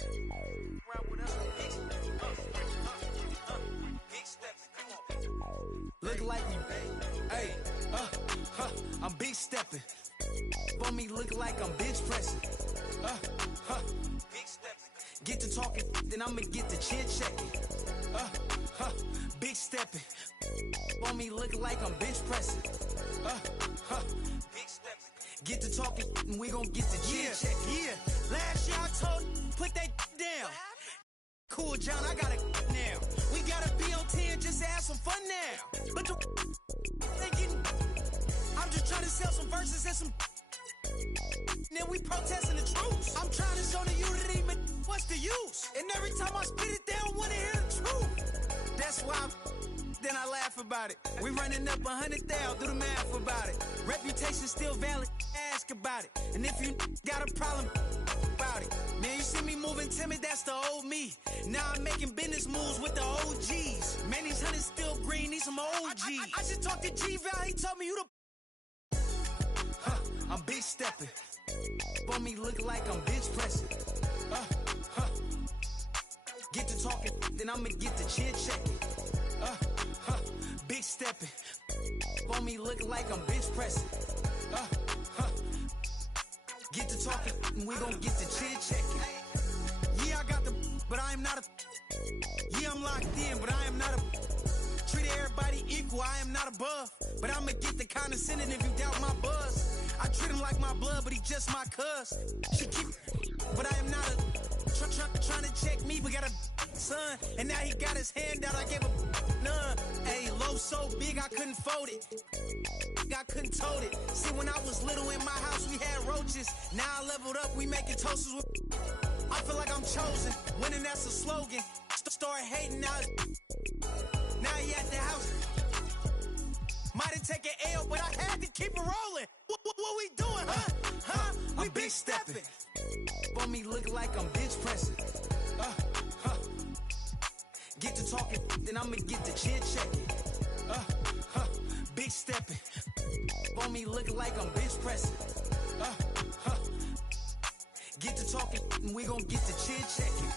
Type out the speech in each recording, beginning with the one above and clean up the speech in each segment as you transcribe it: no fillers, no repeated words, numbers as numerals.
Round with us, big steps, come on. Look like me, hey, I'm big stepping. For me, look like I'm bench pressing. Big stepping. Get to talking, then I'ma get to chin checking. Big stepping. For me, look like I'm bench pressing. Big stepping. Get to talking, and we gon' get to chin checking. Yeah, last year I told put that down. Cool, John, I got it now. We gotta be on 10 just to have some fun now. But the they getting, I'm just trying to sell some verses and some. Then we protesting the truth. I'm trying to show the unity, but what's the use? And every time I spit it, they don't wanna hear the truth. That's why then I laugh about it. We running up 100,000, do the math about it. Reputation still valid, ask about it. And if you got a problem about it, man, you see me moving timid, that's the old me. Now I'm making business moves with the OGs. Man, these hundreds still green, need some OGs. I just talked to G-Val, he told me you the I'm big stepping. For me, look like I'm bench pressing. Get to talking, then I'ma get to chin checking. Big stepping. For me, look like I'm bench pressing. Get to talking, and we gon' get to chin checking. Yeah, I got the, but I am not a. Yeah, I'm locked in, but I am not a. Treat everybody equal, I am not above. But I'ma get the condescending if you doubt my buzz. I treat him like my blood, but he just my cuz. She keep, but I am not a. Trying to check me, but got a son. And now he got his hand out, I gave a none. Hey, low so big I couldn't fold it. I couldn't tote it. See, when I was little in my house, we had roaches. Now I leveled up, we making toasters with. I feel like I'm chosen. Winning, that's a slogan. Start hating now. Now he at the house. Might have taken L, but I had to keep it rolling. What we doing, huh? We big stepping. For me, look like I'm bench pressing. Get to talking, then I'ma get to chin checking. Big stepping. For me, look like I'm bench pressing. Get to talking, and we gon' get to chin checking.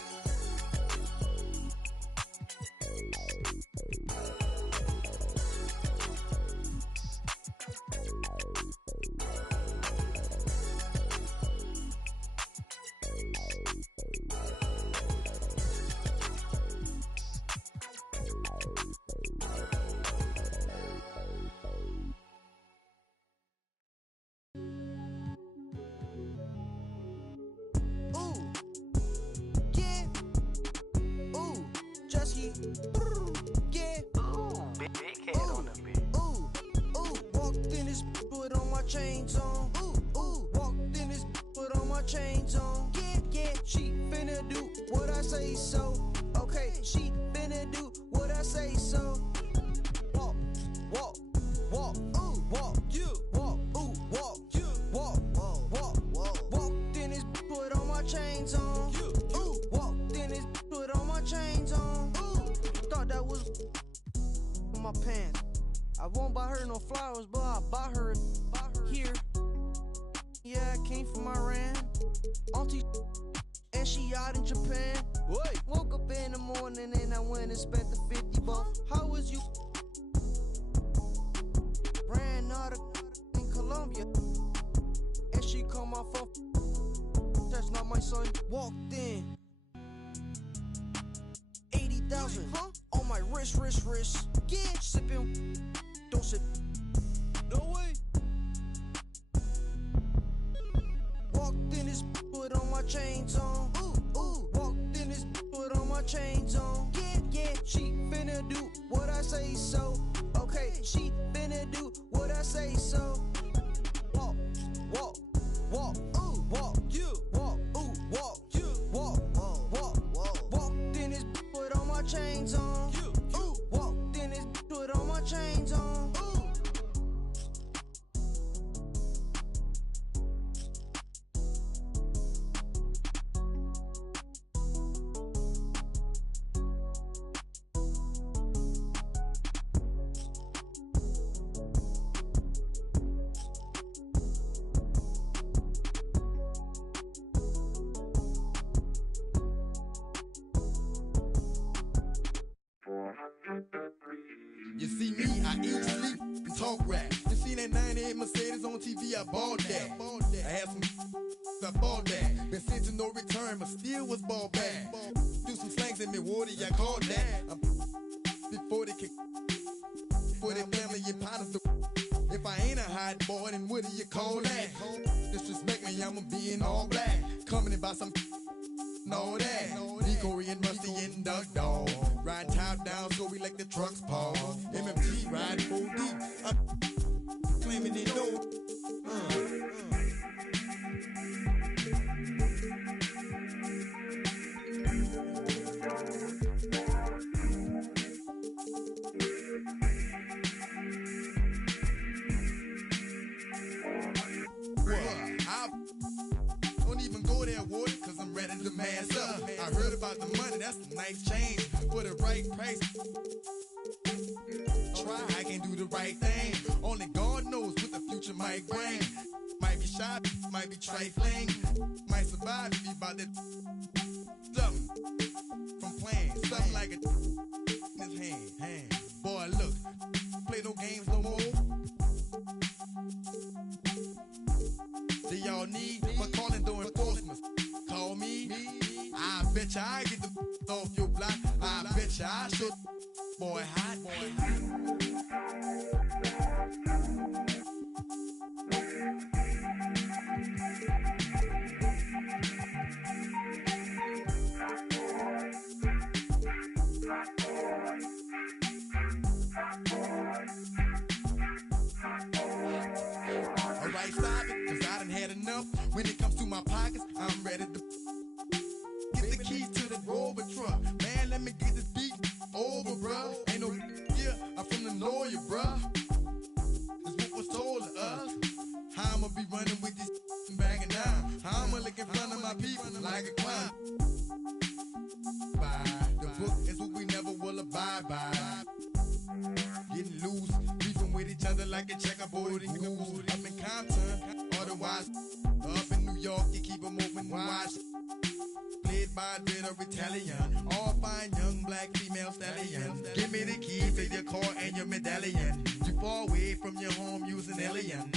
You see me, I eat, sleep, and talk rap. You seen that 98 Mercedes on TV, I bought that. I had some I bought that. Been sent to no return, but still was ball back. Do some slangs in Milwaukee, I called that. Before they kick, for their family and partners. If I ain't a hot boy, then what do you call that? Disrespect me, I'ma be in all black. Coming in by some and all that. Nico and Rusty and Doug Dog. Riding top down, so we like the trucks pause. MMG riding 4D. I'm claiming they know. Cause I'm ready to mass up. I heard about the money, that's a nice change. For the right price, try, I can do the right thing. Only God knows what the future might bring. Might be shy, might be trifling. Might survive if you about that something from playing. Something like a in his hand. Boy, look, play no games no more. Do y'all need for calling door enforcement? Call me. I bet ya I get the off your block. I bet ya I should. Boy, hot. Alright, stop it, cause I done had enough. When it comes to my pockets, I'm ready to get the keys to the Rover truck. Man, let me get this beat over, bruh. Ain't no yeah, I'm from the lawyer, bruh. That's what was told to us. How I'ma be running with this and bagging down. How I'ma look in front of my people like a clown. The book is what we never will abide by. Getting loose, beefing with each other like a checkerboard and goose. Up in Compton, otherwise up in New York, you keep them open and watch. Played by a bitter Italian, all fine young black female stallions. Give me the key to your car and your medallion. You far away from your home using alien.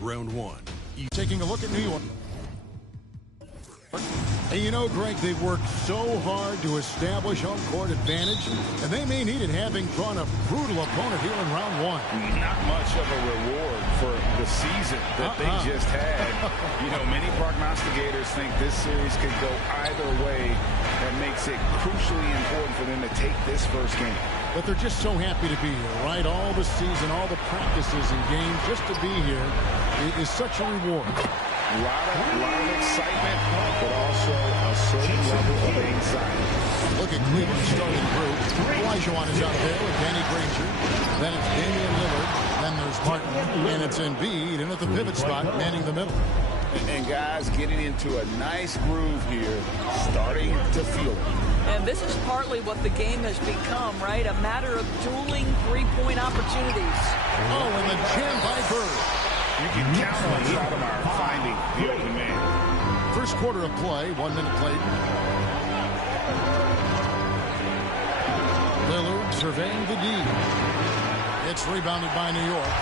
Round one. Taking a look at New York. And you know, Greg, they've worked so hard to establish home court advantage, and they may need it having drawn a brutal opponent here in round one. Not much of a reward for the season that they just had. You know, many prognosticators think this series could go either way. That makes it crucially important for them to take this first game. But they're just so happy to be here, right? All the season, all the practices and games, just to be here is such a reward. A lot of excitement, but also a certain level of anxiety. Look at Cleveland's starting group. Olajuwon is out there with Danny Granger. Then it's Damian Lillard. Then there's Martin. And it's Embiid in at the pivot spot, manning the middle. And guys getting into a nice groove here, starting to feel it. And this is partly what the game has become, right? A matter of dueling three-point opportunities. Oh, and the jam by Bird. You can count on Sotomayor finding the open man. First quarter of play, 1 minute played. Lillard surveying the D. It's rebounded by New York.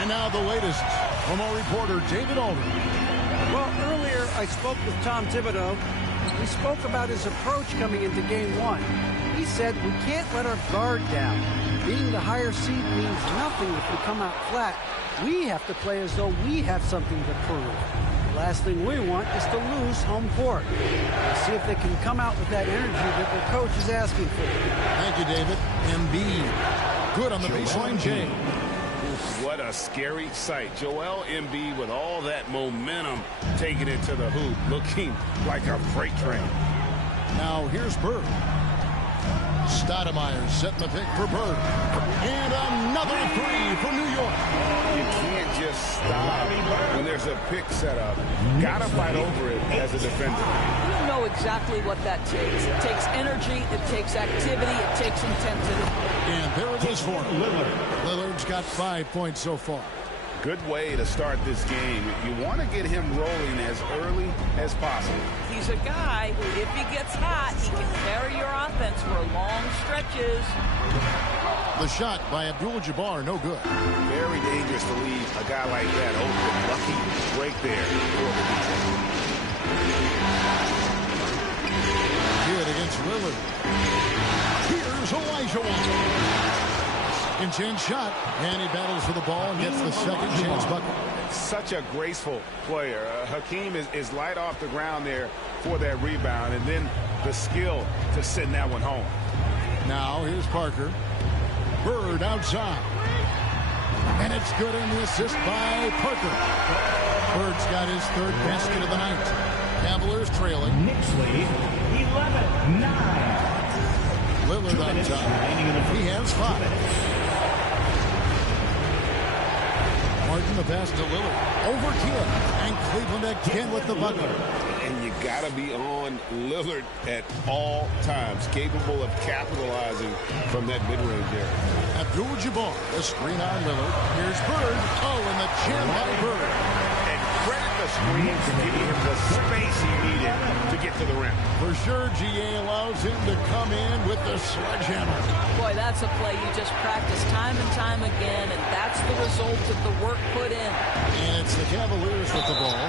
And now the latest from our reporter, David Aldridge. Well, earlier I spoke with Tom Thibodeau. We spoke about his approach coming into game one. He said we can't let our guard down. Being the higher seed means nothing if we come out flat. We have to play as though we have something to prove. The last thing we want is to lose home court. Let's see if they can come out with that energy that their coach is asking for. Thank you, David. Embiid. Good on the baseline, Jay. What a scary sight. Joel Embiid with all that momentum taking it to the hoop, looking like a freight train. Now here's Bird. Stoudemire setting the pick for Bird. And another three for New York. You can't just stop when there's a pick set up. Gotta fight over it as a defender. You don't know exactly what that takes. It takes energy, it takes activity, it takes intensity. And there it is for him. Lillard's got 5 points so far. Good way to start this game. You want to get him rolling as early as possible. He's a guy who, if he gets hot, he can carry your offense for long stretches. The shot by Abdul-Jabbar, no good. Very dangerous to leave a guy like that open. Lucky break there for the defense. Good against Lillard. Here's Olajuwon. Second chance shot, and he battles for the ball and gets the second chance bucket. Such a graceful player. Hakeem is light off the ground there for that rebound, and then the skill to send that one home. Now here's Parker. Bird outside. And it's good in the assist by Parker. Bird's got his third basket of the night. Cavaliers trailing. Knicks lead 11-9. Lillard on top. He has 5. Martin the pass to Lillard. Overkill. And Cleveland again with the bucket. And you got to be on Lillard at all times, capable of capitalizing from that mid-range area. Abdul-Jabbar, the screen on Lillard. Here's Bird. Oh, and the jam by Bird. And credit the screen for giving him the space he needed to get to the rim. For sure, GA allows him to come in with the sledgehammer. Boy, that's a play you just practice time and time again, and that's the result of the work put in. And it's the Cavaliers with the ball,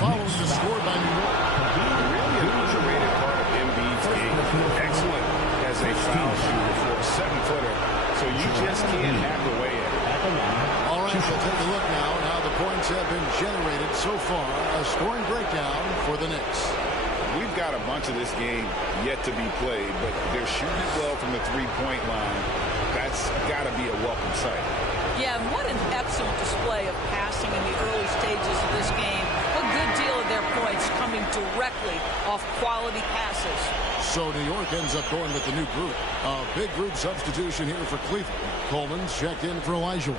following the score by New York. Really an underrated part of Embiid's game. Excellent as a foul shooter for a 7-footer, so you just can't have the way in. All right, we'll take a look now at how the points have been generated so far. A scoring breakdown for the Knicks. We've got a bunch of this game yet to be played, but they're shooting it well from the three-point line. That's got to be a welcome sight. Yeah, and what an excellent display of passing in the early stages of this game. A good deal of their points coming directly off quality passes. So New York ends up going with the new group. A big group substitution here for Cleveland. Coleman's checked in for Olajuwon.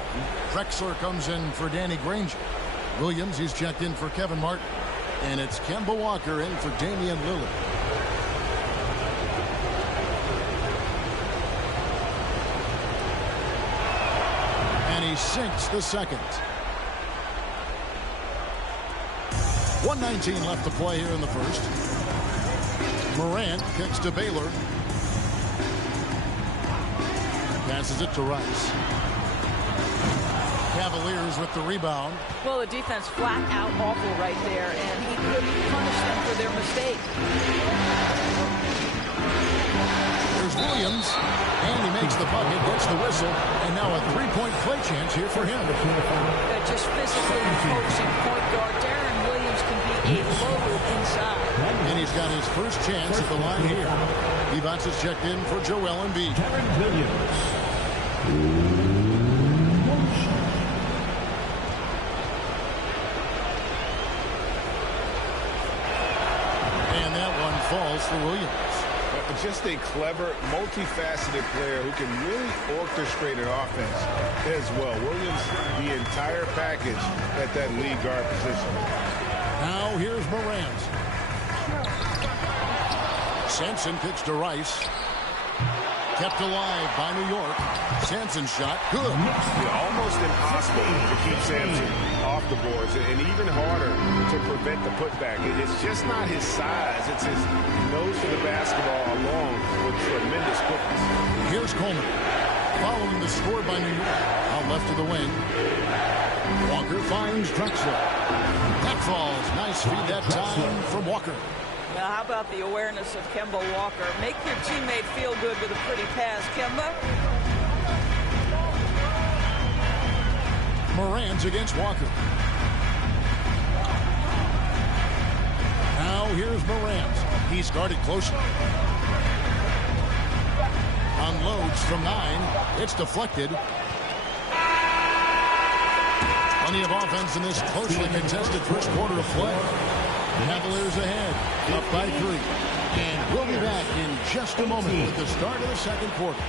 Drexler comes in for Danny Granger. Williams, he's checked in for Kevin Martin. And it's Kemba Walker in for Damian Lillard. And he sinks the second. 1:19 left to play here in the first. Morant kicks to Baylor. Passes it to Rice. Cavaliers with the rebound. Well, the defense flat out awful right there, and he couldn't punish them for their mistake. There's Williams, and he makes the bucket, gets the whistle, and now a three-point play chance here for him. Just physically imposing point guard Darren Williams can be a load inside. And he's got his first chance at the line here. Evans is checked in for Joel Embiid. Darren Williams. calls for Williams. Just a clever, multifaceted player who can really orchestrate an offense as well. Williams, the entire package at that lead guard position. Now here's Morant. Sampson kicks to Rice. Kept alive by New York. Sampson's shot, good. Yeah, almost impossible to keep Sampson off the boards, and even harder to prevent the putback. It's just not his size. It's his nose to the basketball along with tremendous quickness. Here's Coleman. Following the score by New York. Out left of the wing. Walker finds Drexler. That falls. Nice feed that time from Walker. Now, how about the awareness of Kemba Walker? Make your teammate feel good with a pretty pass, Kemba. Morant against Walker. Now here's Morant. He's guarded closely. Unloads from 9. It's deflected. Plenty of offense in this closely contested first quarter of play. Cavaliers ahead, up by 3. And we'll be back in just a moment with the start of the second quarter.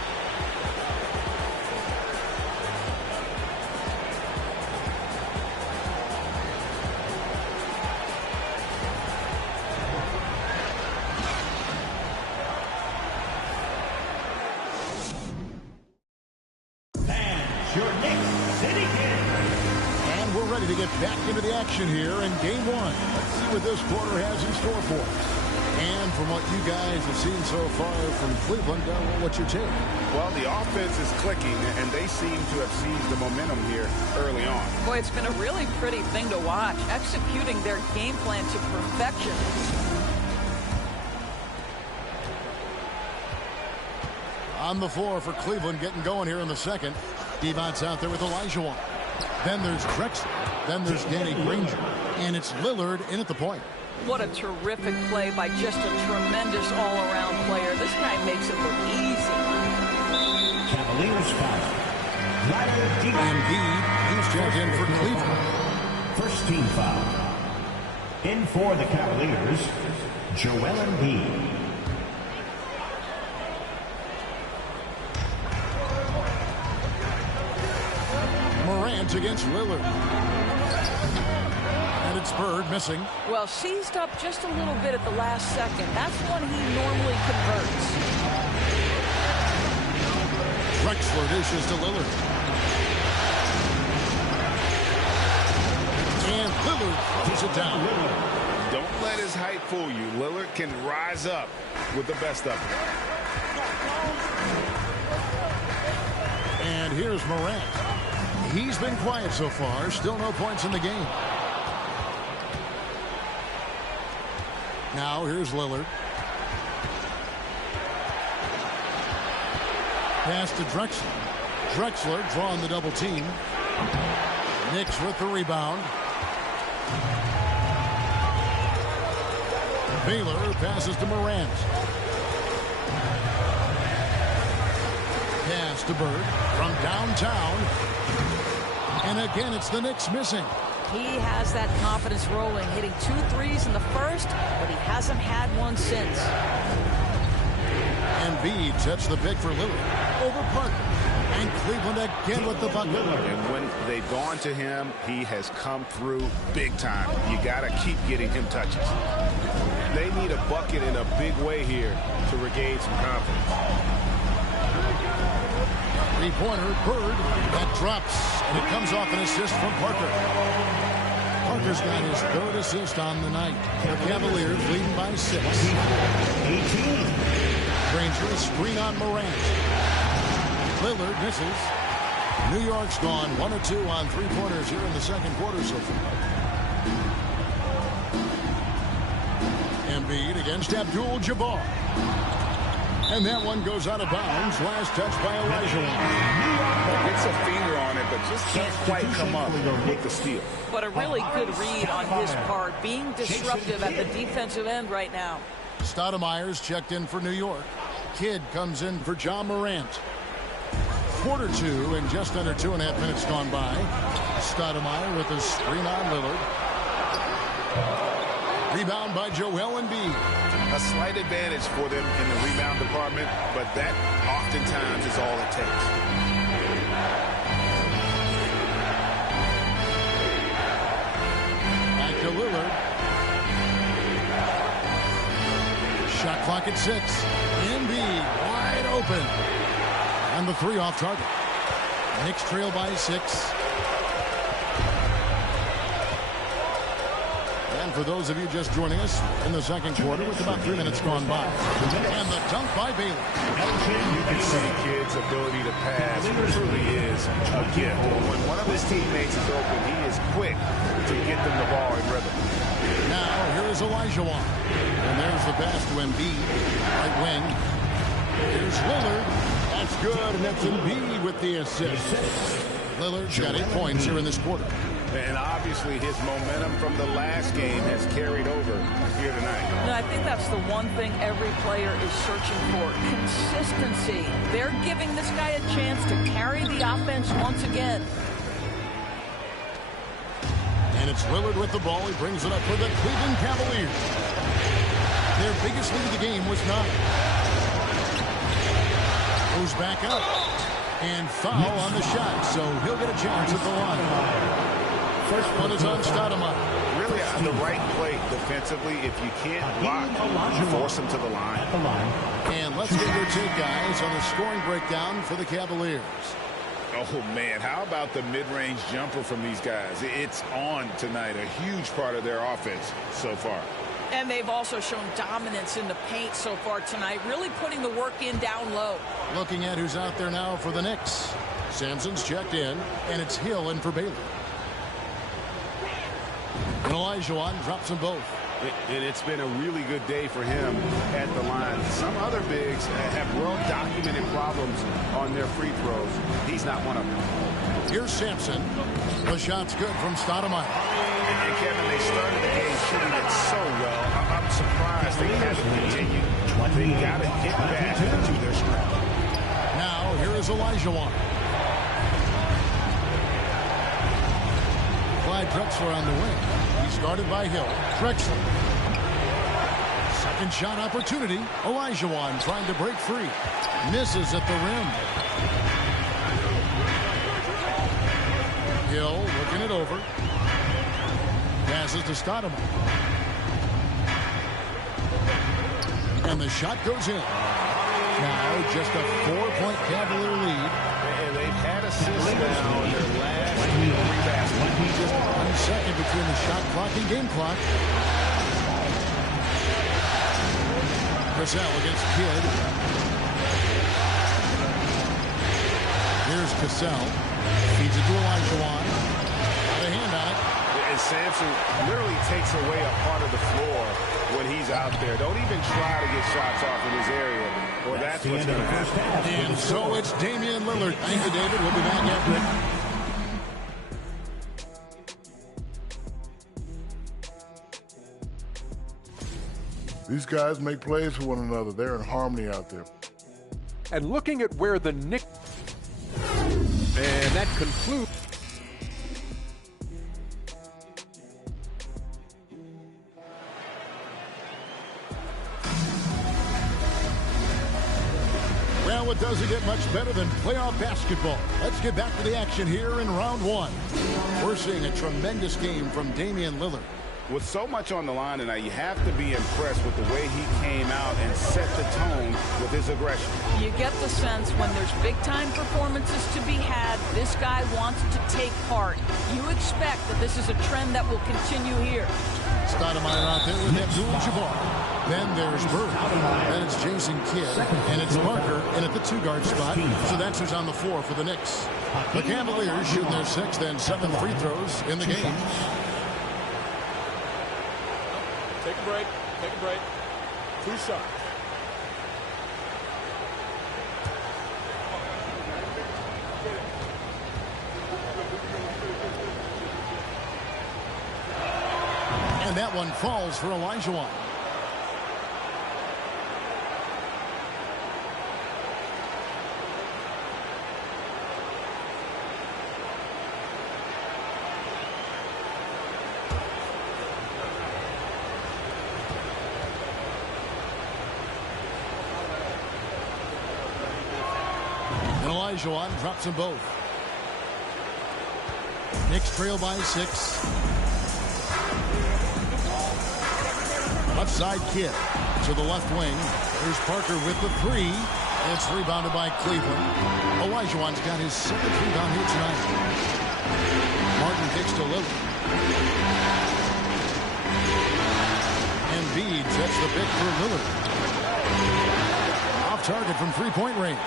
Your Knicks City Kings. And we're ready to get back into the action here in Game 1. Let's see what this quarter has in store for us. And from what you guys have seen so far from Cleveland, what's your take? Well, the offense is clicking, and they seem to have seized the momentum here early on. Boy, it's been a really pretty thing to watch, executing their game plan to perfection. On the floor for Cleveland, getting going here in the second. Devon's out there with Elijah. Then there's Drexler. Then there's Danny Granger. And it's Lillard in at the point. What a terrific play by just a tremendous all-around player. This guy makes it look easy. Cavaliers foul. Embiid, he's checked in for Cleveland. First team foul. In for the Cavaliers, Joel Embiid. Morant against Lillard. And it's Bird missing. Well, seized up just a little bit at the last second. That's when he normally converts. Drexler dishes to Lillard. And Lillard throws it down. Don't let his height fool you. Lillard can rise up with the best of them. And here's Morant. He's been quiet so far. Still no points in the game. Now here's Lillard. Pass to Drexler. Drexler drawing the double team. Knicks with the rebound. Baylor passes to Morant. Pass to Bird from downtown. And again, it's the Knicks missing. He has that confidence rolling, hitting 2 threes in the first, but he hasn't had one since. Embiid sets the pick for Lillard over Parker. And Cleveland again with the bucket. And when they've gone to him, he has come through big time. You got to keep getting him touches. They need a bucket in a big way here to regain some confidence. Three-pointer, Bird, that drops, and it comes off an assist from Parker. Parker's got his 3rd assist on the night. The Cavaliers leading by 6. 18. Granger, screen on Morant. Lillard misses. New York's gone 1 of 2 on three-pointers here in the second quarter so far. Embiid against Abdul-Jabbar. And that one goes out of bounds. Last touch by Elijah. Gets a finger on it, but just can't quite come up with the steal. But a really good read on his part, being disruptive at the defensive end right now. Stoudemire's checked in for New York. Kidd comes in for John Morant. Quarter 2 and just under 2.5 minutes gone by. Stoudemire with a screen on Lillard. Rebound by Joel Embiid. A slight advantage for them in the rebound department, but that oftentimes is all it takes. Back to Lillard. Shot clock at 6. Embiid wide open. And the 3 off target. Knicks trail by 6. And for those of you just joining us in the second quarter with about 3 minutes gone by. And the dunk by Bailey. You can see the kid's ability to pass truly is a gift. When one of his teammates is open, he is quick to get them the ball in rhythm. Now, here's Olajuwon. And there's the pass to Embiid. Right wing. Here's Lillard. That's good, and that's Embiid with the assist. Lillard's got 8 points here in this quarter. And obviously his momentum from the last game has carried over here tonight. No, I think that's the one thing every player is searching for. Consistency. They're giving this guy a chance to carry the offense once again. And it's Lillard with the ball. He brings it up for the Cleveland Cavaliers. Their biggest lead of the game was 9. Goes back up. And foul on the shot, so he'll get a chance at the line. First one is on Stoudemire. Really the right play defensively. If you can't block, force them to the line. And let's get your take, guys, on the scoring breakdown for the Cavaliers. Oh, man, how about the mid-range jumper from these guys? It's on tonight, a huge part of their offense so far. And they've also shown dominance in the paint so far tonight, really putting the work in down low. Looking at who's out there now for the Knicks. Sampson's checked in, and it's Hill in for Bailey. And Olajuwon drops them both. And it's been a really good day for him at the line. Some other bigs have well-documented problems on their free throws. He's not one of them. Here's Sampson. The shot's good from Stoudemire. And Kevin, they started the game shooting it so well. I'm surprised they haven't continued. They got to get back into their strength. Now, here is Olajuwon. Clyde Drexler on the wing. He's guarded by Hill. Drexler. Second shot opportunity. Olajuwon trying to break free. Misses at the rim. Hill looking it over. Passes to Stoudemire. And the shot goes in. Now just a 4-point Cavalier lead. And they've had assists now in their last 3 baskets. Just 1 second between the shot clock and game clock. Cassell against Kidd. Here's Cassell. Feeds it to Olajuwon. Got a hand on it. And Sampson literally takes away a part of the floor when he's out there. Don't even try to get shots off in his area, or that's what's going to happen. And so it's Damian Lillard. Thank you, David. We'll be back after it. These guys make plays for one another. They're in harmony out there. And looking at where the Knicks... And that concludes... Well, it doesn't get much better than playoff basketball. Let's get back to the action here in round 1. We're seeing a tremendous game from Damian Lillard. With so much on the line tonight, you have to be impressed with the way he came out and set the tone with his aggression. You get the sense when there's big-time performances to be had, this guy wants to take part. You expect that this is a trend that will continue here. Stoudemire out there with Abdul-Jabbar. Then there's Bird. Then it's Jason Kidd. And it's Parker in at the 2-guard spot. So that's who's on the floor for the Knicks. The Cavaliers shooting their 6th and 7th free throws in the game. Take a break. Take a break. 2 shots. And that one falls for Olajuwon. Olajuwon drops them both. Knicks trail by 6. Left side Kidd to the left wing. Here's Parker with the 3. It's rebounded by Cleveland. Olajuwon's got his 7th rebound here tonight. Martin kicks to Lillard. Embiid sets the pick for Lillard. Off target from three-point range.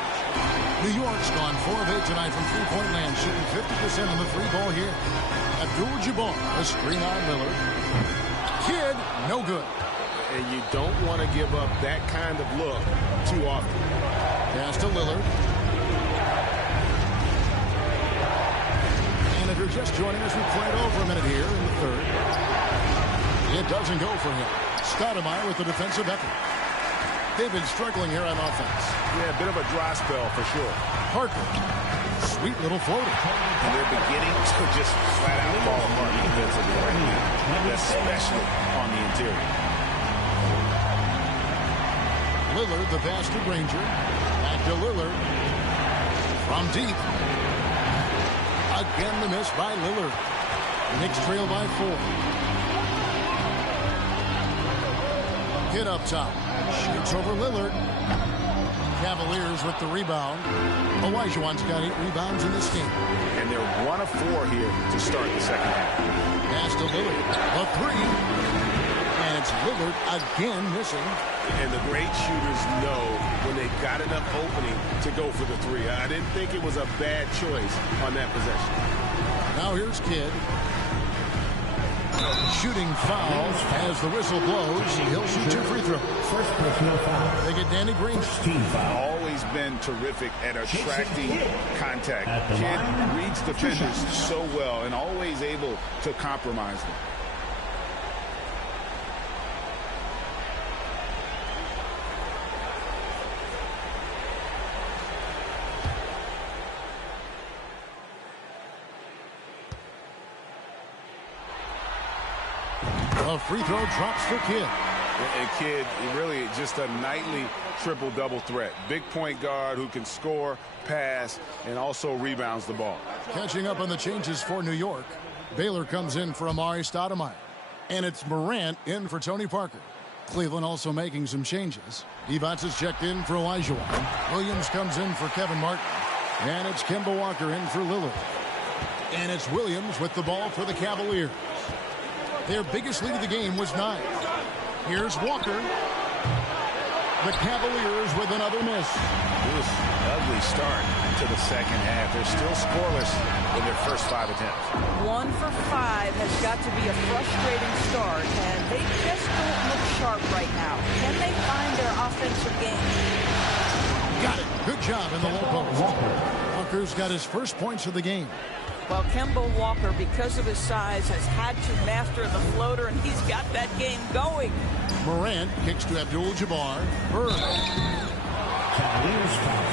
New York's gone 4 of 8 tonight from three-point land, shooting 50% on the 3-ball here. Abdul-Jabbar, a screen on Lillard. Kidd, no good. And you don't want to give up that kind of look too often. Pass to Lillard. And if you're just joining us, we played over a minute here in the third. It doesn't go for him. Stoudemire with the defensive effort. They've been struggling here on offense. Yeah, a bit of a dry spell for sure. Parker. Sweet little floater. And they're beginning to just flat out fall apart defensively right now, especially on the interior. Lillard, the pass to Granger. Back to Lillard. From deep. Again, the miss by Lillard. Knicks trail by 4. Kidd up top. Shoots over Lillard. Cavaliers with the rebound. Olajuwon's got 8 rebounds in this game. And they're 1 of 4 here to start the second half. Pass to Lillard. A 3. And it's Lillard again missing. And the great shooters know when they got enough opening to go for the 3. I didn't think it was a bad choice on that possession. Now here's Kidd. Shooting foul as the whistle blows. He'll shoot 2 free throws. First personal foul. They get Danny Granger. Team foul. Always been terrific at attracting contact. Kidd reads defenders so well and always able to compromise them. A free throw drops for Kidd. And Kidd, really just a nightly triple-double threat. Big point guard who can score, pass, and also rebounds the ball. Catching up on the changes for New York. Baylor comes in for Amari Stoudemire. And it's Morant in for Tony Parker. Cleveland also making some changes. Evans is checked in for Olajuwon. Williams comes in for Kevin Martin. And it's Kemba Walker in for Lillard. And it's Williams with the ball for the Cavaliers. Their biggest lead of the game was 9. Here's Walker. The Cavaliers with another miss. It was an ugly start to the second half. They're still scoreless in their first 5 attempts. 1 for 5 has got to be a frustrating start, and they just don't look sharp right now. Can they find their offensive game? Got it. Good job in the low post. Walker's got his first points of the game. Well, Kemba Walker, because of his size, has had to master the floater, and he's got that game going. Morant kicks to Abdul-Jabbar. Bird. Cavaliers foul.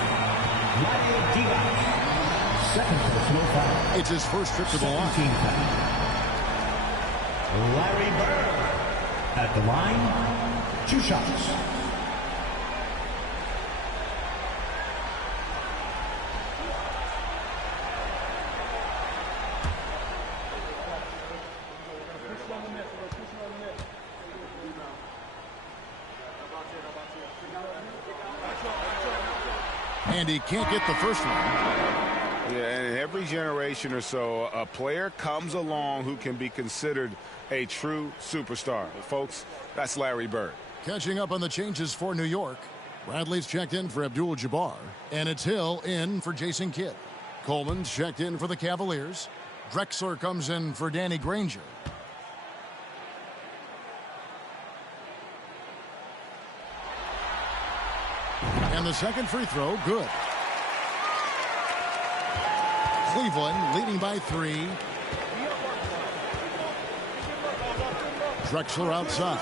Second personal foul. It's his first trip to the line. Team foul. Larry Bird at the line. 2 shots. And he can't get the first one. Yeah, and every generation or so, a player comes along who can be considered a true superstar. Folks, that's Larry Bird. Catching up on the changes for New York. Bradley's checked in for Abdul-Jabbar. And it's Hill in for Jason Kidd. Coleman's checked in for the Cavaliers. Drexler comes in for Danny Granger. And the second free throw, good. Cleveland leading by 3. Drexler outside.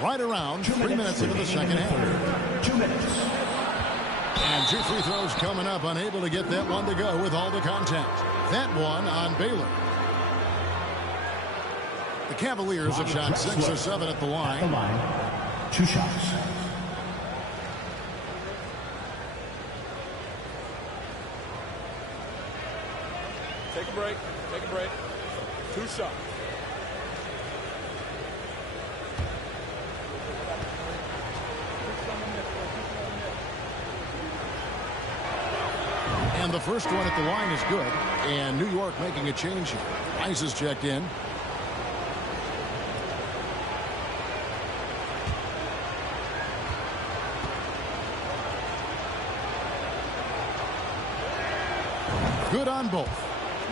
Right around 3 minutes into the second half. 2 minutes. And 2 free throws coming up, unable to get that one to go with all the contact. That one on Baylor. The Cavaliers have shot 6 of 7 at the line. 2 shots. Take a break. Take a break. 2 shots. And the first one at the line is good. And New York making a change here. Rice is checked in. Good on both.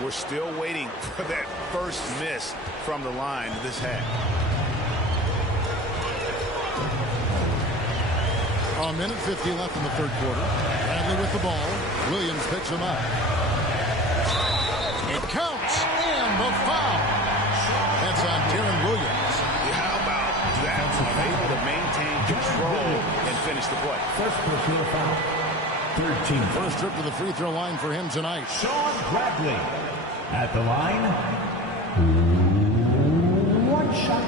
We're still waiting for that first miss from the line this half. A minute 50 left in the third quarter. Bradley with the ball. Williams picks him up. It counts, and the foul. That's on Darren Williams. How about that? Able to maintain control and finish the play. First personal foul. 13. First trip to the free throw line for him tonight. Sean Bradley at the line. 1 shot.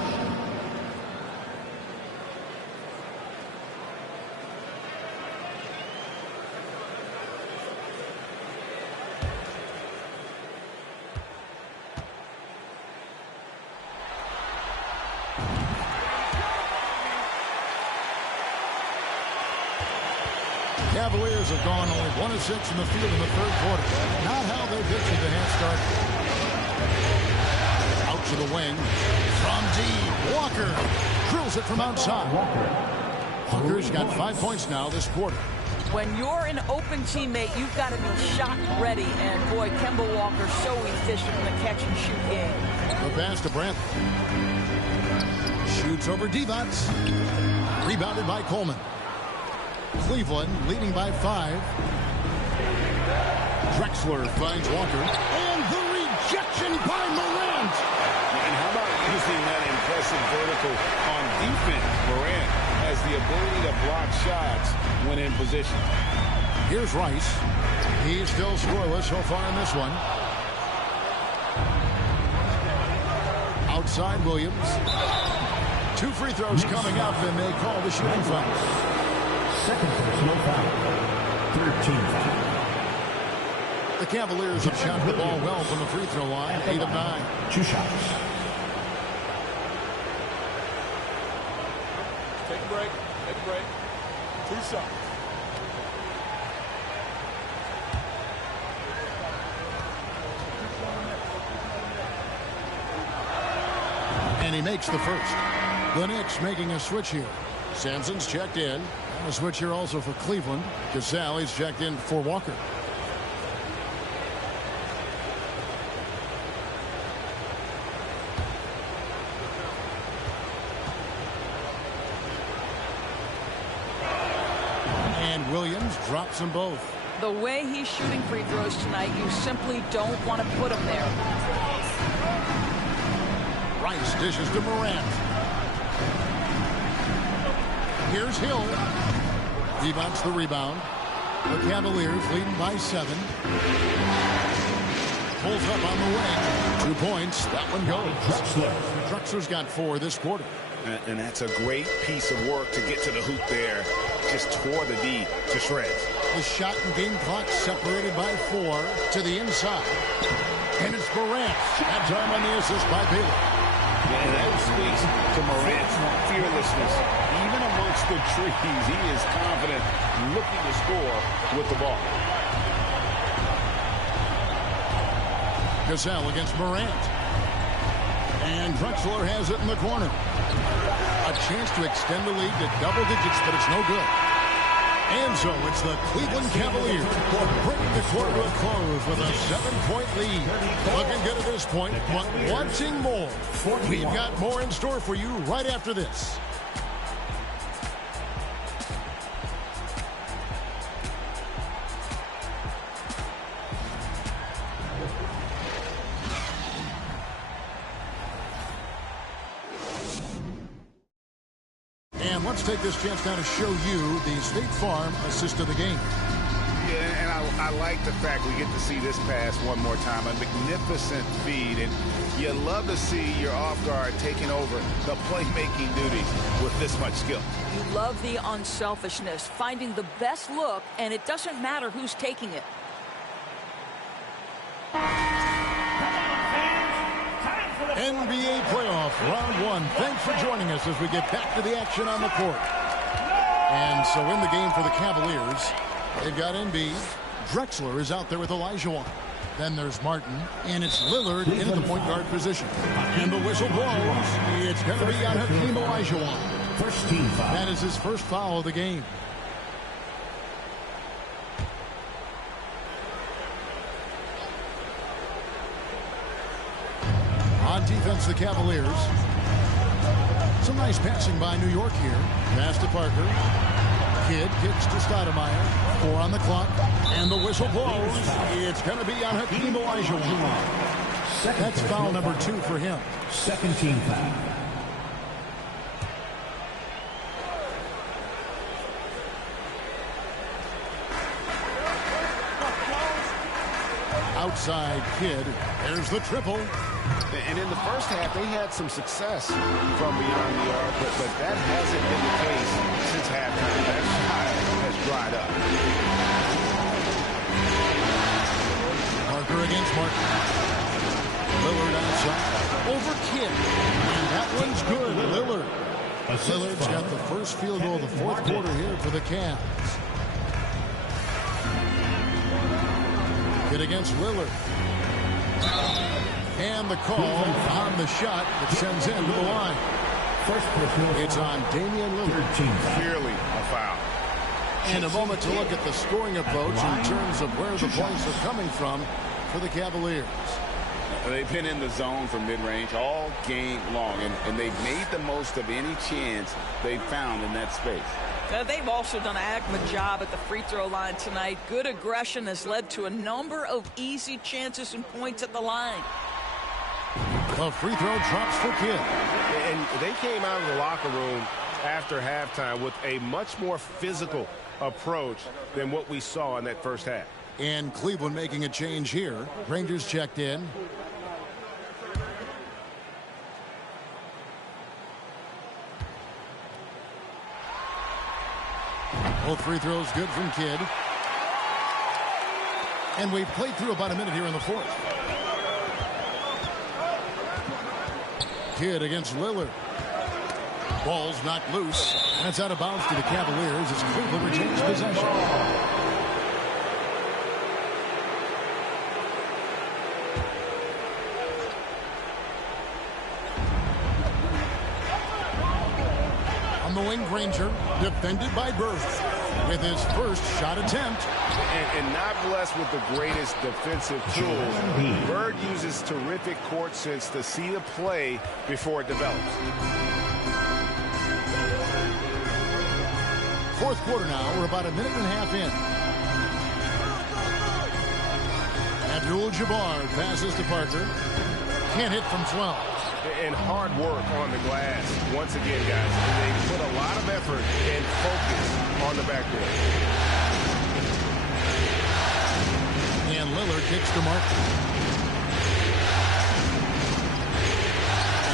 Cavaliers have gone only 1 of 6 in the field in the third quarter. Not how they pictured the half start. Out to the wing. From deep. Walker drills it from outside. Walker's got 5 points now this quarter. When you're an open teammate, you've got to be shot ready. And boy, Kemba Walker so efficient in the catch and shoot game. The pass to Brandt. Shoots over Divac. Rebounded by Coleman. Cleveland leading by 5. Drexler finds Walker. And the rejection by Morant. And how about using that impressive vertical on defense? Morant has the ability to block shots when in position. Here's Rice. He's still scoreless so far in this one. Outside Williams. 2 free throws coming up, and they call the shooting foul. Second personal foul. 13 foul. The Cavaliers have shot the ball well from the free throw line. 8 of 9. 2 shots. Take a break. Take a break. 2 shots. And he makes the first. The Knicks making a switch here. Sampson's checked in. A switch here also for Cleveland. Gasol is checked in for Walker. And Williams drops them both. The way he's shooting free throws tonight, you simply don't want to put him there. Rice dishes to Morant. Here's Hill. He bounces the rebound. The Cavaliers leading by 7. Pulls up on the wing. 2 points. That one goes. Drexler's got 4 this quarter. And that's a great piece of work to get to the hoop there. Just tore the D to shreds. The shot and game clock separated by 4 to the inside. And it's Morant. That time on the assist by Baylor. And that speaks to Morant's fearlessness. Even amongst the trees, he is confident, looking to score with the ball. Gasol against Morant. And Drexler has it in the corner. A chance to extend the lead to double digits, but it's no good. And so it's the Cleveland Cavaliers bringing the quarter to a close with a 7-point lead. Looking good at this point, but wanting more. We've got more in store for you right after this. And let's take this chance now to show you the State Farm assist of the game. Yeah, and I like the fact we get to see this pass one more time. A magnificent feed, and you love to see your off guard taking over the playmaking duties with this much skill. You love the unselfishness, finding the best look, and it doesn't matter who's taking it. NBA playoff round one. Thanks for joining us as we get back to the action on the court. And so in the game for the Cavaliers, they've got Embiid. Drexler is out there with Olajuwon. Then there's Martin, and it's Lillard into the point guard position. And the whistle blows. It's going to be on Hakeem Olajuwon. First team foul. That is his first foul of the game. On defense, the Cavaliers. Some nice passing by New York here. Pass to Parker. Kidd kicks to Stoudemire. 4 on the clock. And the whistle blows. It's going to be on Hakeem Olajuwon. That's foul number 2 for him. Second team foul. Outside Kidd. There's the triple. And in the first half, they had some success from beyond the arc, but that hasn't been the case since halftime. That shot has dried up. Parker against Martin. Lillard outside. Over Kidd. And that one's good. Lillard. Lillard's got the first field goal of the fourth quarter here for the Cavs. Kidd against Lillard. And the call on the shot that sends him to the line. It's on Damian Lillard. Clearly a foul. And a moment to look at the scoring approach in terms of where the points are coming from for the Cavaliers. They've been in the zone from mid-range all game long, and they've made the most of any chance they found in that space. They've also done an adequate job at the free throw line tonight. Good aggression has led to a number of easy chances and points at the line. The free throw drops for Kidd. And they came out of the locker room after halftime with a much more physical approach than what we saw in that first half. And Cleveland making a change here. Rangers checked in. Both free throws good from Kidd. And we've played through about a minute here in the fourth. Kidd against Lillard. Ball's knocked loose, and it's out of bounds to the Cavaliers as Cleveland retains possession. On the wing, Granger, defended by Bird, with his first shot attempt. And not blessed with the greatest defensive tools. Bird uses terrific court sense to see the play before it develops. Fourth quarter now. We're about a minute and a half in. Abdul-Jabbar passes to Parker. Can't hit from 12. And hard work on the glass. Once again, guys, they put a lot of effort and focus on the backboard. And Lillard kicks to Martin.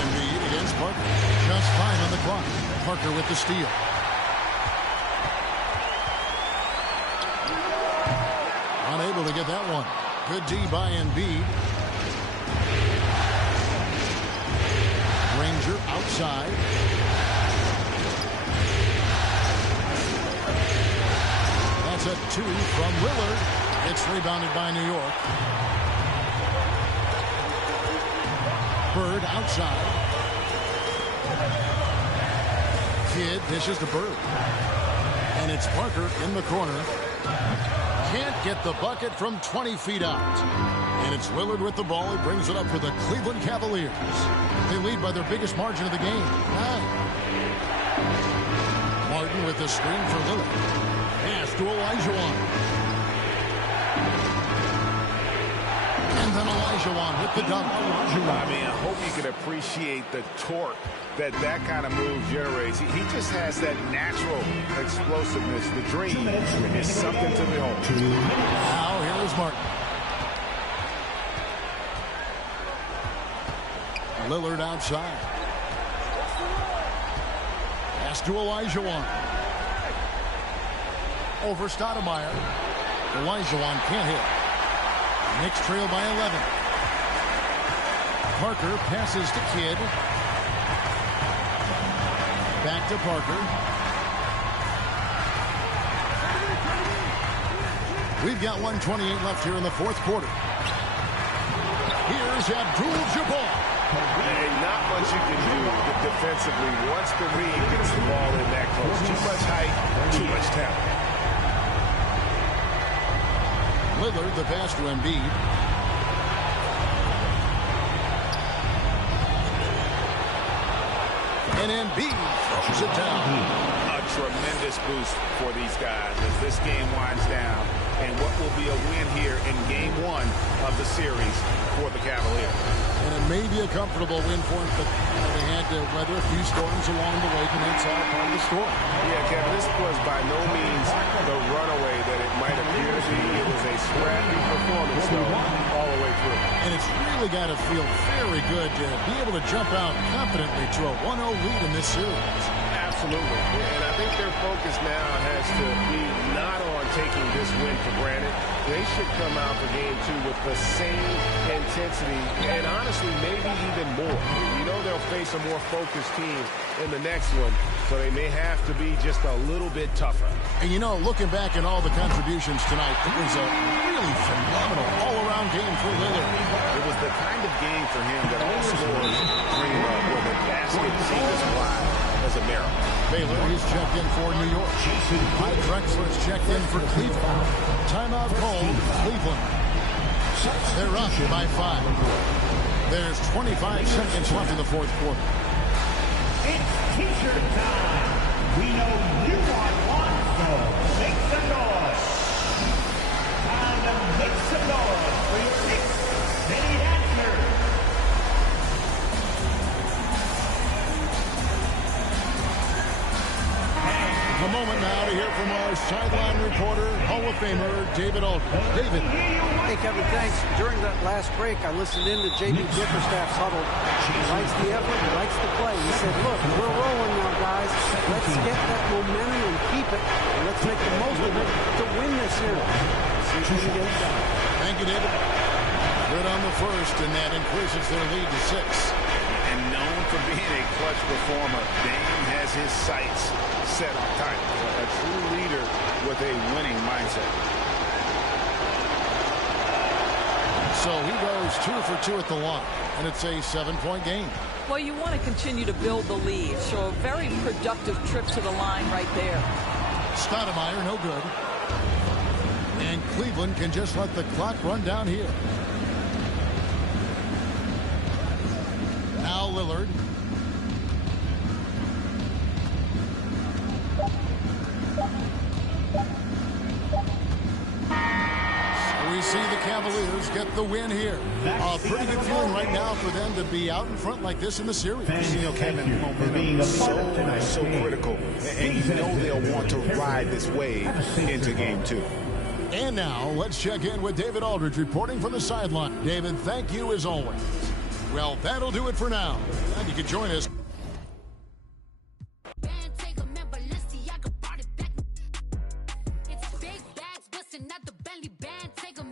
Embiid against Parker. Just 5 on the clock. Parker with the steal. Unable to get that one. Good D by Embiid. Granger outside. That's a 2 from Lillard. It's rebounded by New York. Bird outside. Kidd dishes to Bird. And it's Parker in the corner. Can't get the bucket from 20 feet out. And it's Lillard with the ball. He brings it up for the Cleveland Cavaliers. They lead by their biggest margin of the game, 9. Martin with the screen for Lillard. Pass to Olajuwon. And then Olajuwon with the dunk. I mean, I hope you can appreciate the torque that kind of move generates. He just has that natural explosiveness. The dream is something to behold. Now here is Martin. Lillard outside. Pass to Olajuwon. Over Stoudemire. Olajuwon can't hit. Knicks trail by 11. Parker passes to Kidd. Back to Parker. We've got 1:28 left here in the fourth quarter. Here's Abdul-Jabbar. And not much you can do defensively once the lead gets the ball in that close. Too much height, too much talent. Lillard, the pass to Embiid. And Embiid throws it down. A tremendous boost for these guys as this game winds down. And what will be a win here in game one of the series for the Cavaliers. And it may be a comfortable win for them, but they had to weather a few storms along the way, and that's all part of the story. Yeah, Kevin, this was by no means the runaway that it might appear to be. It was a scrappy performance, though, all the way through. And it's really got to feel very good to be able to jump out confidently to a 1-0 lead in this series. Absolutely. And I think their focus now has to be not on taking this win for granted. They should come out for game two with the same intensity and honestly maybe even more. You know they'll face a more focused team in the next one, so they may have to be just a little bit tougher. And you know, looking back at all the contributions tonight, it was a really phenomenal all-around game for Lillard. It was the kind of game for him that all scorers dream of, where the basket seemed as wide as a barrel. Baylor is checked in for New York. Mike Drexler is checked in for Cleveland. Timeout called Cleveland. They're up by 5. There's 25 seconds left in the fourth quarter. It's T-shirt time. We know you want one, so make some noise. Time to make some noise for your Knicks City Dancers. A moment now to hear from our sideline reporter, Hall of Famer David Aldridge. David. Hey, Kevin, thanks. During that last break, I listened in to J.B. Bickerstaff's huddle. He likes the effort. He likes the play. He said, look, we're rolling now, guys. Let's get that momentum and keep it. And let's make the most of it to win this series. See if we can get it done. Thank you, David. Good on the first, and that increases their lead to 6. And known for being a clutch performer, Dame has his sights set on tight. A true leader with a winning mindset. So he goes 2 for 2 at the line, and it's a 7-point game. Well, you want to continue to build the lead, so a very productive trip to the line right there. Stoudemire, no good. And Cleveland can just let the clock run down here. Now Lillard. So we see the Cavaliers get the win here. A pretty good feeling right now for them to be out in front like this in the series. You know, Kevin, momentum is so critical. And you know they'll want to ride this wave into game 2. And now, let's check in with David Aldridge reporting from the sideline. David, thank you as always. Well, that'll do it for now. Glad you could join us. It's big bags busting out the belly band. Take 'em